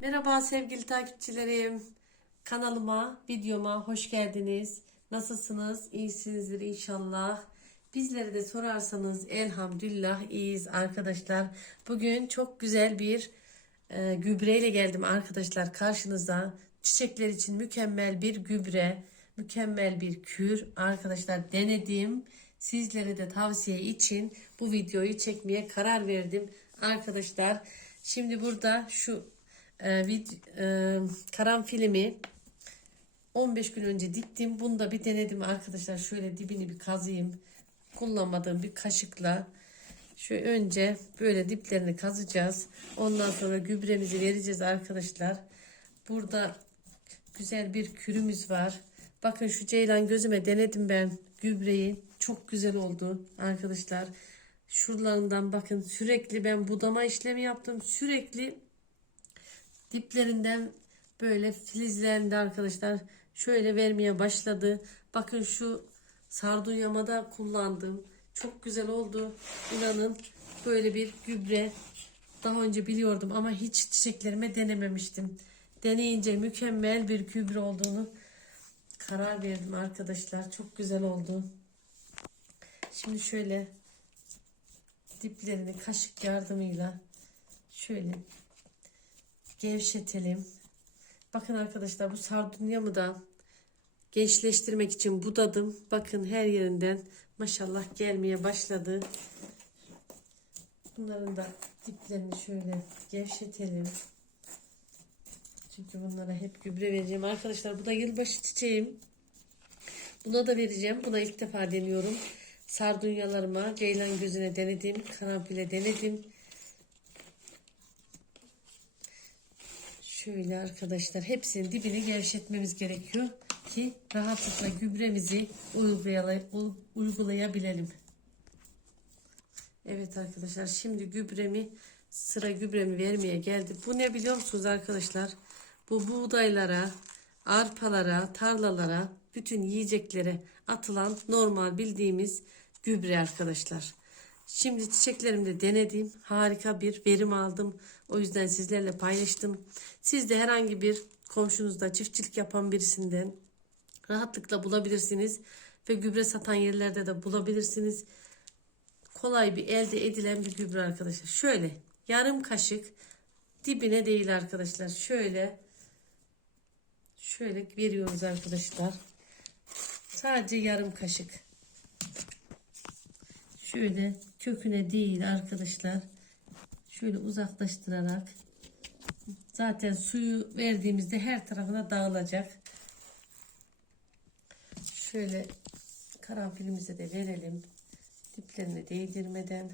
Merhaba sevgili takipçilerim. Kanalıma, videoma hoş geldiniz. Nasılsınız? İyisinizdir inşallah. Bizleri de sorarsanız elhamdülillah iyiyiz arkadaşlar. Bugün çok güzel bir e, gübreyle geldim arkadaşlar karşınıza. Çiçekler için mükemmel bir gübre, mükemmel bir kür arkadaşlar denedim. Sizlere de tavsiye için bu videoyu çekmeye karar verdim arkadaşlar. Şimdi burada şu e, vid, e, karanfilimi 15 gün önce diktim. Bunu da bir denedim arkadaşlar. Şöyle dibini bir kazıyım. Kullanmadığım bir kaşıkla şöyle önce böyle diplerini kazacağız. Ondan sonra gübremizi vereceğiz arkadaşlar. Burada güzel bir kürümüz var. Bakın şu ceylan gözüme denedim ben gübreyi. Çok güzel oldu arkadaşlar. Şuralarından bakın sürekli ben budama işlemi yaptım. Sürekli diplerinden böyle filizlendi arkadaşlar. Şöyle vermeye başladı. Bakın şu sardunyamada kullandım. Çok güzel oldu. İnanın böyle bir gübre daha önce biliyordum ama hiç çiçeklerime denememiştim. Deneyince mükemmel bir gübre olduğunu karar verdim arkadaşlar. Çok güzel oldu. Şimdi şöyle diplerini kaşık yardımıyla şöyle gevşetelim. Bakın arkadaşlar bu sardunyamı da gençleştirmek için budadım. Bakın her yerinden maşallah gelmeye başladı. Bunların da diplerini şöyle gevşetelim. Çünkü bunlara hep gübre vereceğim. Arkadaşlar bu da yılbaşı çiçeğim. Buna da vereceğim. Buna ilk defa deniyorum. Sardunyalarıma ceylan gözüne denedim. Karanfile denedim. Şöyle arkadaşlar hepsinin dibini gevşetmemiz gerekiyor ki rahatlıkla gübremizi uygulayabilelim. Evet arkadaşlar şimdi gübremi sıra gübremi vermeye geldi. Bu ne biliyor musunuz arkadaşlar? Bu buğdaylara, arpalara, tarlalara, bütün yiyeceklere atılan normal bildiğimiz gübre arkadaşlar. Şimdi çiçeklerimde denedim. Harika bir verim aldım. O yüzden sizlerle paylaştım. Siz de herhangi bir komşunuzda çiftçilik yapan birisinden rahatlıkla bulabilirsiniz. Ve gübre satan yerlerde de bulabilirsiniz. Kolay bir elde edilen bir gübre arkadaşlar. Şöyle yarım kaşık dibine değil arkadaşlar. Şöyle şöyle veriyoruz arkadaşlar. Sadece yarım kaşık. Şöyle köküne değil arkadaşlar. Şöyle uzaklaştırarak zaten suyu verdiğimizde her tarafına dağılacak. Şöyle karanfilimize de verelim. Diplerine değdirmeden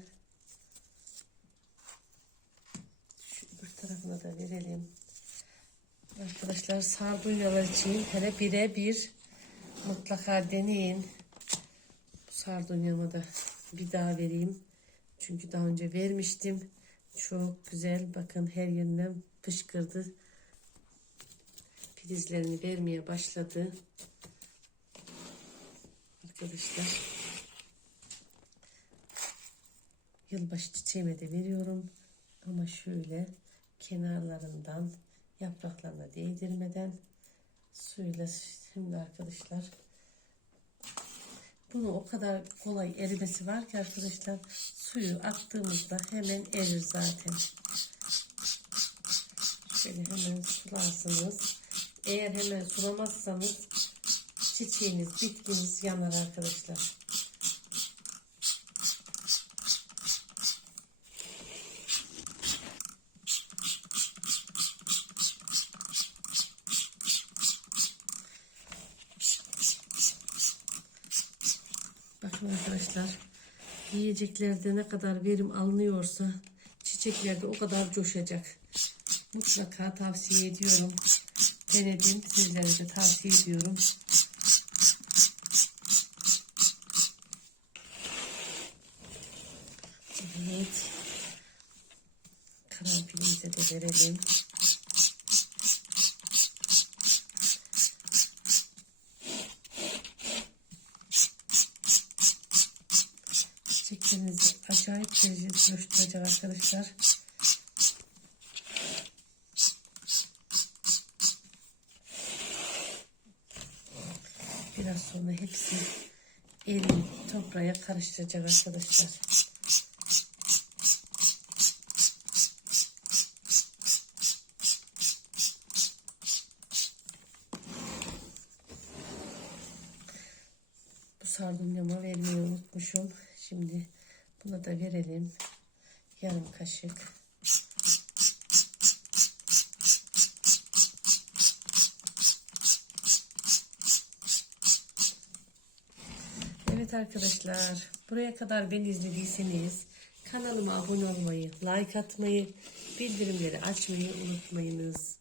şu öbür tarafına da verelim. Arkadaşlar sardunyalar için hele bire bir mutlaka deneyin. Bu sardunyamı da bir daha vereyim. Çünkü daha önce vermiştim. Çok güzel. Bakın her yerinden fışkırdı. Filizlerini vermeye başladı. Arkadaşlar. Yılbaşı çiçeğime de veriyorum. Ama şöyle kenarlarından yapraklarına değdirmeden suyla şimdi arkadaşlar bunu o kadar kolay erimesi var ki arkadaşlar suyu attığımızda hemen erir zaten. Şöyle hemen sularsınız. Eğer hemen sulamazsanız çiçeğiniz, bitkiniz yanar arkadaşlar. Bakın arkadaşlar yiyeceklerde ne kadar verim alınıyorsa çiçeklerde o kadar coşacak. Mutlaka tavsiye ediyorum. Denedim sizlere de tavsiye ediyorum. Evet. Karanfilimize de verelim. sürpriz, acayip derecede coşturacak arkadaşlar. Biraz sonra hepsi eriyip toprağa karıştıracak arkadaşlar. sardunyama vermeyi unutmuşum. Şimdi buna da verelim. Yarım kaşık. Evet arkadaşlar, buraya kadar beni izlediyseniz kanalıma abone olmayı, like atmayı, bildirimleri açmayı unutmayınız.